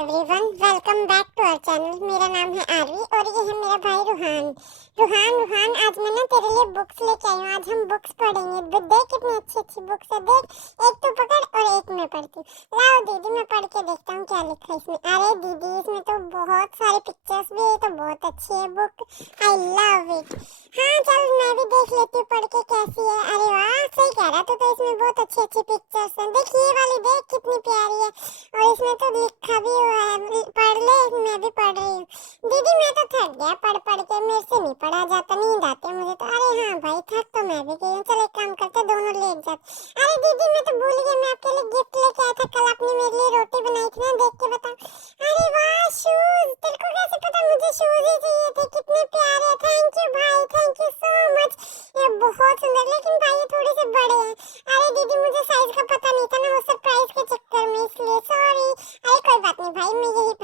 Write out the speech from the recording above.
Everyone welcome back to our channel. मेरा नाम है आरवी और ये है मेरा भाई रूहान। रूहान आज मैं ना तेरे लिए बुक्स लेके आई हूँ। आज हम बुक्स पढ़ेंगे। देख कितनी अच्छी अच्छी बुक्स है। देख, एक तू पकड़ और एक मैं पढ़ती हूँ। लाओ दीदी, मैं पढ़ के देखता हूँ क्या लिखा है इसमें। अरे दीदी, इसमें तो बहुत सारे पिक्चर्स भी है, तो बहुत अच्छी है बुक। I love it. हाँ चल, मैं भी देख लेती हूँ पढ़ के कैसी है। अरे वाह, सही कह रहा तो इसमें बहुत अच्छी अच्छी पिक्चर्स हैं। देख ये वाली, देख कितनी प्यारी है। और इसमें तो लिखा भी हुआ है, पढ़ ले। मैं भी पढ़ रही हूँ। दीदी मैं तो थक गया पढ़ पढ़ के, मेरे से नहीं पढ़ा जाता, नींद आती है मुझे तो। अरे हाँ भाई, थक तो मैं भी गई हूँ। चल एक काम करते, दोनों लेट जाते। अरे दीदी मैं तो भूल गई, मैं आपके लिए गिफ्ट लेके आया था कल। आपने मेरे लिए रोटी बनाई थी ना, देख के बता। अरे वाह, शूज। तेरे को कैसे पता मुझे शूज ही चाहिए थे? कितने प्यारे। थैंक यू भाई, थैंक यू सो मच। ये बहुत सुंदर, लेकिन भाई ये थोड़े से बड़े हैं। अरे दीदी मुझे साइज का पता नहीं था ना, वो सरप्राइज के चक्कर में, इसलिए सॉरी। अरे कोई बात नहीं भाई, मैं यही